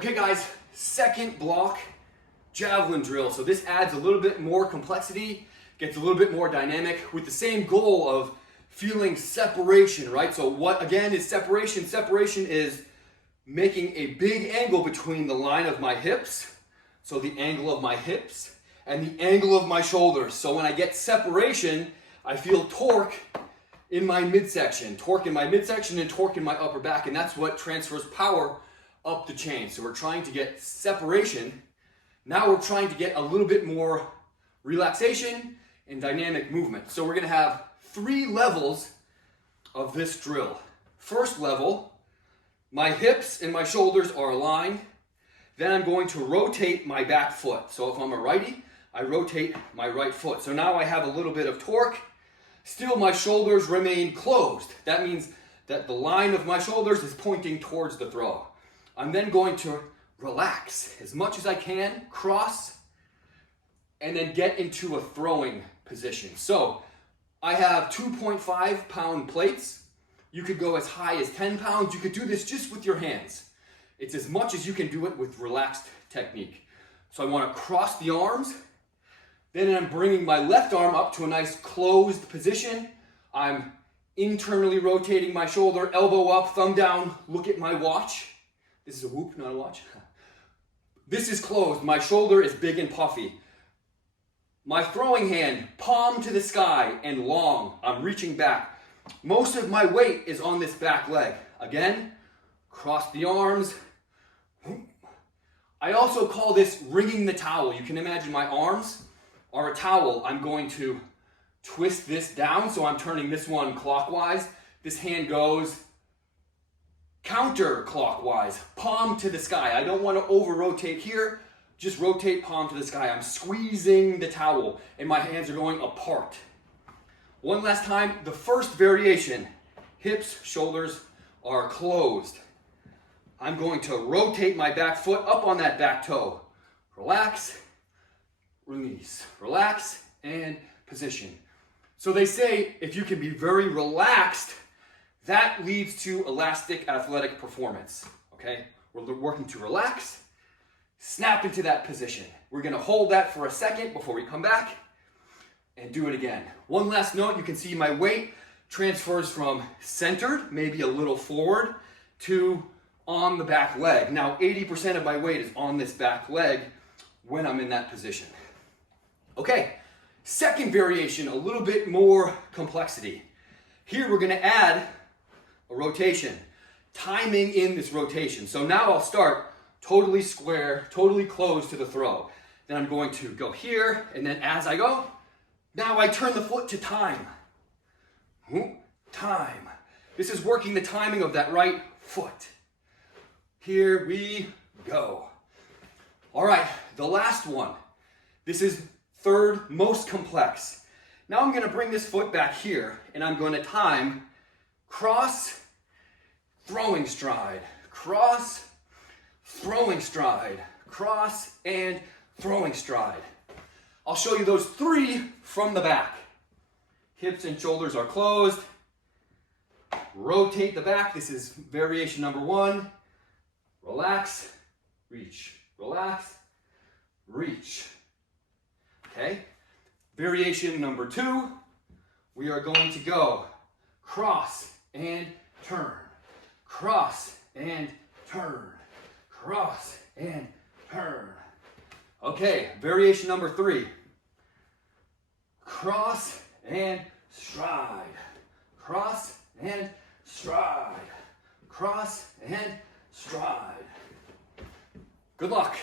Okay guys, second block, javelin drill. So this adds a little bit more complexity, gets a little bit more dynamic with the same goal of feeling separation, right? So what again is separation? Separation is making a big angle between the line of my hips, so the angle of my hips, and the angle of my shoulders. So when I get separation, I feel torque in my midsection, and torque in my upper back, and that's what transfers power up the chain. So we're trying to get separation. Now we're trying to get a little bit more relaxation and dynamic movement. So we're gonna have 3 levels of this drill. First level, my hips and my shoulders are aligned. Then I'm going to rotate my back foot. So if I'm a righty, I rotate my right foot. So now I have a little bit of torque. Still my shoulders remain closed. That means that the line of my shoulders is pointing towards the throw. I'm then going to relax as much as I can, cross, and then get into a throwing position. So I have 2.5 pound plates. You could go as high as 10 pounds. You could do this just with your hands. It's as much as you can do it with relaxed technique. So I want to cross the arms. Then I'm bringing my left arm up to a nice closed position. I'm internally rotating my shoulder, elbow up, thumb down, look at my watch. This is a whoop, not a watch. This is closed. My shoulder is big and puffy. My throwing hand, palm to the sky and long. I'm reaching back. Most of my weight is on this back leg. Again, cross the arms. I also call this wringing the towel. You can imagine my arms are a towel. I'm going to twist this down, so I'm turning this one clockwise. This hand goes counterclockwise, palm to the sky. I don't want to over rotate here, just rotate palm to the sky. I'm squeezing the towel and my hands are going apart. One last time, the first variation, hips, shoulders are closed. I'm going to rotate my back foot up on that back toe. Relax, release, relax, and position. So they say if you can be very relaxed, that leads to elastic athletic performance, okay? We're working to relax, snap into that position. We're gonna hold that for a second before we come back and do it again. One last note, you can see my weight transfers from centered, maybe a little forward, to on the back leg. Now 80% of my weight is on this back leg when I'm in that position. Okay, second variation, a little bit more complexity. Here we're gonna add a rotation, timing in this rotation. So now I'll start totally square, totally closed to the throw. Then I'm going to go here, and then as I go, now I turn the foot to time. Time. This is working the timing of that right foot. Here we go. All right, the last one. This is third most complex. Now I'm gonna bring this foot back here, and I'm gonna time cross, throwing stride, cross, throwing stride, cross, and throwing stride. I'll show you those 3 from the back. Hips and shoulders are closed. Rotate the back. This is variation number 1. Relax, reach, relax, reach. Okay? Variation number 2, we are going to go cross and turn, cross and turn, cross and turn. Okay, variation number 3, cross and stride, cross and stride, cross and stride. Good luck.